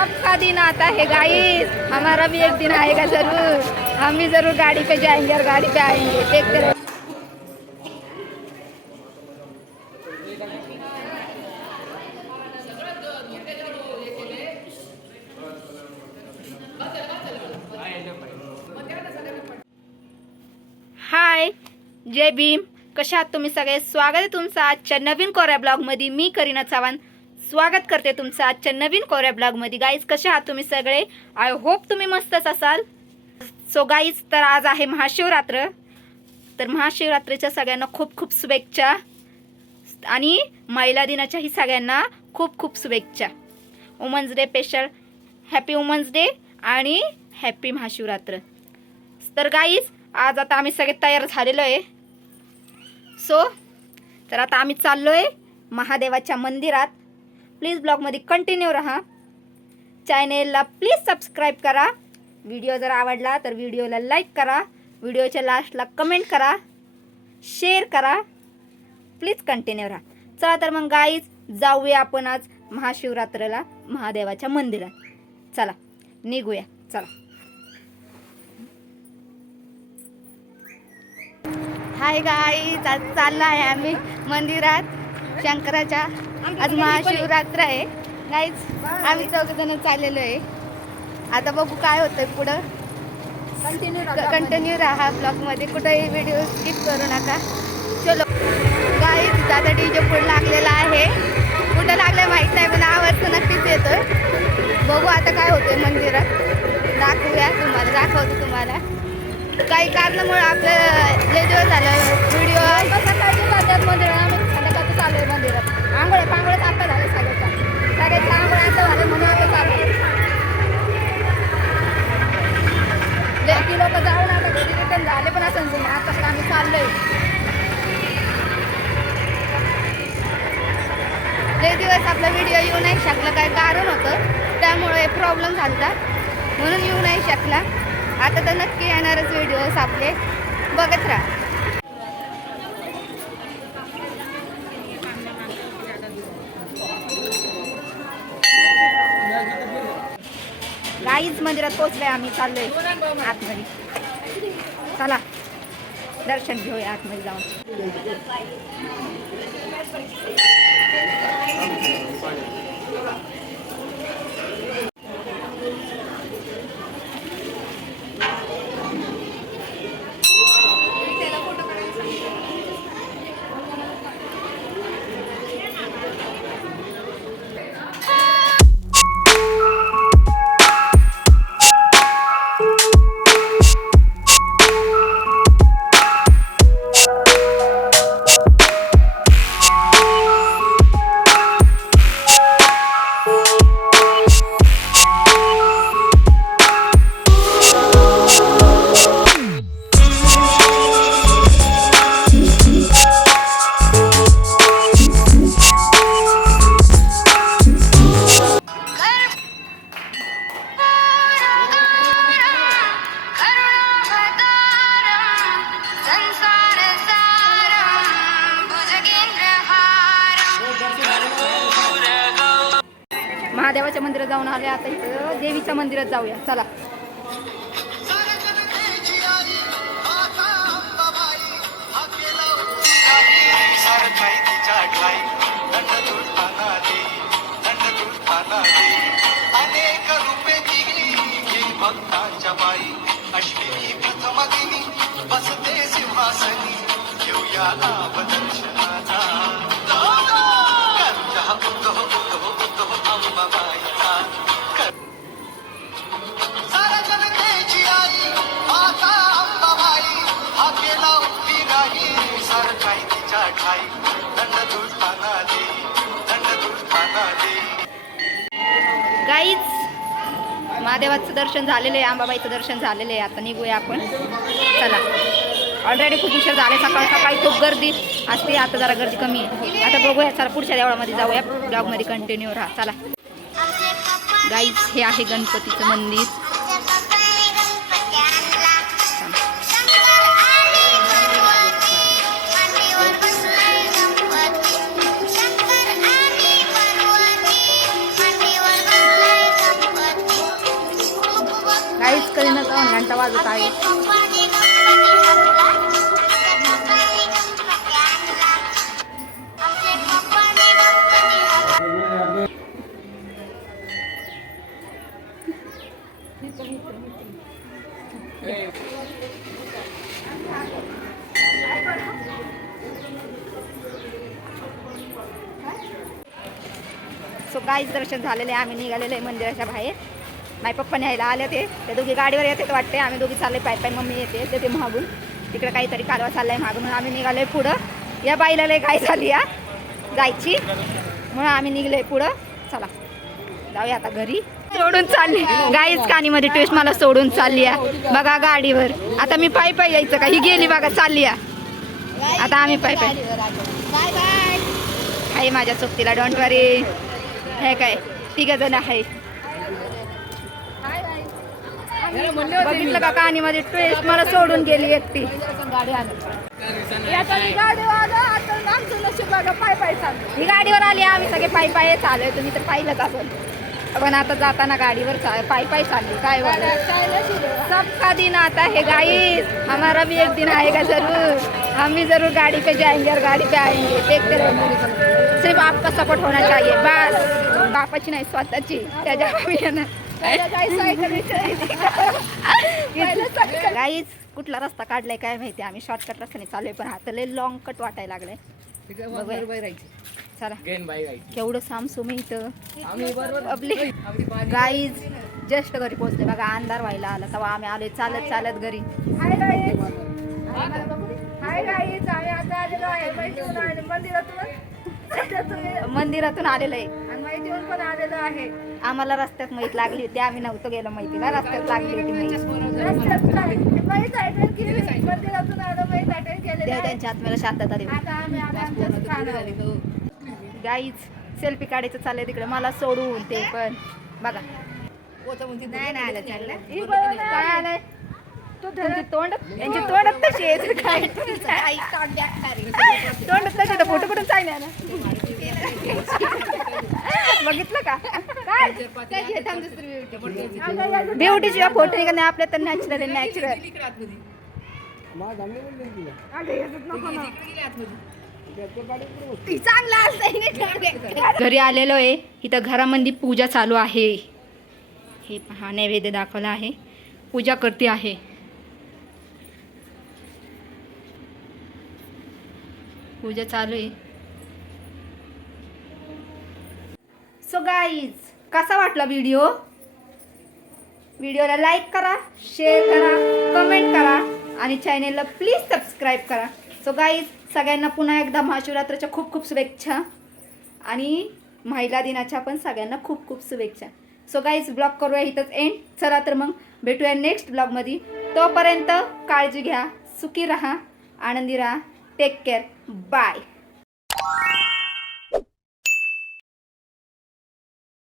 सबका दिन आता है गाइस, हमारा भी एक दिन आएगा जरूर। हम भी जरूर गाड़ी पे जाएंगे और गाड़ी पे आएंगे, देखते रहो। हाय, जय भीम. कशा आहात तुम्ही सगळे? स्वागत आहे तुमचं आजच्या नवीन कोऱ्या ब्लॉगमध्ये. मी करीना चव्हाण स्वागत करते तुमचं आजच्या नवीन कोऱ्या ब्लॉगमध्ये. गाईज, कशा आहात तुम्ही सगळे? आय होप तुम्ही मस्तच असाल. सो गाईज, तर आज आहे महाशिवरात्र. तर महाशिवरात्रीच्या सगळ्यांना खूप खूप शुभेच्छा आणि महिला दिनाच्याही सगळ्यांना खूप खूप शुभेच्छा. Women's day special happy women's day आणि हॅपी महाशिवरात्र. तर गाईज, आज आता आम्ही सगळे तयार झालेलो आहे. सो तर आता आम्ही चाललो आहे महादेवाच्या मंदिरात. प्लीज ब्लॉगमध्ये कंटिन्यू राहा. चॅनेलला प्लीज सबस्क्राईब करा. व्हिडिओ जर आवडला तर व्हिडिओला लाईक करा. व्हिडिओच्या लास्टला कमेंट करा, शेअर करा. प्लीज कंटिन्यू राहा. चला तर मग गाईज, जाऊया आपण आज महाशिवरात्रीला महादेवाच्या मंदिरात. चला निघूया. चला. हाय गाईज, आज चालला आहे आम्ही मंदिरात शंकराच्या. आज महाशिवरात्र आहे गाईज. आम्ही चौघजण चाललेलो आहे. आता बघू काय होतंय पुढं. कंटिन्यू राहा ब्लॉगमध्ये, कुठेही व्हिडिओ स्किप करू नका. चलो गाईज, आता डीजे पुढे लागलेला आहे. कुठं लागलं माहीत नाही, पण आवाज तर नक्कीच येतोय. बघू आता काय होतंय मंदिरात. दाखवतो तुम्हाला. काही कारणामुळे आपलं लय दिवस झालं व्हिडिओ जातात मंदिरात. आम्ही संध्याकाळचं चालू आहे मंदिरात. आंघोळ्याच आता झालं सगळ्याच्या आंघोळ्या आता झालं म्हणून आता चालू आहे. ती लोक जाऊन आता घरी रिटर्न झाले, पण असं नाही आता आम्ही चाललोय. लय दिवस आपला व्हिडिओ येऊ नाही शकला. काय कारण होतं, त्यामुळे प्रॉब्लेम झाला म्हणून येऊ नाही शकला. आता तर नक्की येणारच व्हिडिओज आपले, बघत राहा. गाईज, मंदिरात पोहोचलोय आम्ही. चाललोय आतमध्ये. चला दर्शन घेऊया आतमध्ये जाऊन. महादेवाच्या मंदिरात जाऊन आले. आता इथं देवीच्या मंदिरात जाऊया. चला. अश्विनी प्रथम दिनी बसते सिंहासनी, घेऊया दर्शनाचा. सारा जनतेची आई माता अंबाबाई, हा केला उभी सार काही तिच्या ठाई. दंड दुष्टाना दे, दंड दुष्टाना दे. गाईज, महादेवाचं दर्शन झालेलं आहे, अंबाबाईचं दर्शन झालेलं आहे. आता निघूया आपण. चला. ऑलरेडी खूप उशीर झाले. सकाळी खूप गर्दी असते, आता जरा गर्दी कमी आहे. आता बघूया. चला पुढच्या देवळामध्ये जाऊया. ब्लॉगमध्ये कंटिन्यू राहा. चला गाईज, हे आहे गणपतीचं मंदिर. काहीच करीना जाऊन घंटा वाजत आहे. सो काहीच दर्शन झालेले आहे. आम्ही निघालेले आहे मंदिराच्या बाहेर. माझ्या पप्पा न्यायला आले ते दोघी गाडीवर येते वाटते. आम्ही दोघी चालले पाय पाय. मम्मी येते ते मागून. तिकडे काहीतरी कालवा चाललाय मागून. म्हणून आम्ही निघालोय पुढं. या बाईला लय घाई झाली या जायची, म्हणून आम्ही निघलोय पुढं. चला जाऊया आता घरी. सोडून चालली गाईच कानीमध्ये ट्विस्ट मला सोडून चालली आहे बघा गाडीवर. आता मी पाय पाय यायचं का? ही गेली बघा चालली आहे. आता आम्ही पाय पाय. Bye bye. आहे माझ्या सोबतीला डोंट वरी. हे काय तिघ जण आहे. बघितलं का कानीमध्ये ट्विस्ट मला सोडून गेली एकटी. पाय पाय चालू. ही गाडीवर आली. आम्ही सगळे पाय पाय चालू. तुम्ही तर पाहिलंच असेल. पण आता जाताना गाडीवर पाय पाय चालली. काय सबका दिन आता है गाइस. हमारा भी एक दिन आएगा जरूर. हम भी जरूर गाड़ी पे जाएंगे और गाड़ी पे आएंगे. देखते रहो. सिर्फ आपका सपोर्ट होना चाहिए बस. बापाची नाही स्वतःची. त्याच्या गाईज कुठला रस्ता काढलाय काय माहिती. आम्ही शॉर्टकट रस्त्याने चाललोय पण आता लय लॉंग कट वाटायला लागलाय. चला केवढं सामसुम इथं गाईज. जस्ट घरी पोहोचले बघा. अंधार व्हायला आला तेव्हा आम्ही आलोय चालत चालत घरी. मंदिरातून आलेलं आहे. आम्हाला रस्त्यात माहीत लागली होती. आम्ही नव्हतो गेलो माहिती ना. रस्त्यात लागली होती त्यांच्या आत्म्याला शांतता देऊ. गाईज सेल्फी काढायचं चाललंय तिकडे मला सोडून. ते पण बघा काय आलंय तोंड. यांची तोंडात तशी आहे काय तोंडात तशी. तर फोटो कुठून चालले ना. बघितलं का काय ब्युटीची फोटो निघा नाही आपल्या तर नॅचरल आहे. नॅचरल घरी आलेलो आहे. इथं घरामध्ये पूजा चालू आहे. हे पहा नैवेद्य दाखवला आहे. पूजा करते आहे. पूजा चालू आहे. सो गाईज कसा वाटला व्हिडिओला लाईक करा, शेअर करा, कमेंट करा आणि चॅनेलला प्लीज सबस्क्राईब करा. सो गाईज सगळ्यांना पुन्हा एकदा महाशिवरात्रीच्या खूप खूप शुभेच्छा आणि महिला दिनाच्या पण सगळ्यांना खूप खूप शुभेच्छा. सो गाईज ब्लॉग करूया इथंच एंड. चला तर मग भेटूया नेक्स्ट ब्लॉगमध्ये. तोपर्यंत काळजी घ्या, सुखी राहा, आनंदी राहा. Take care. बाय.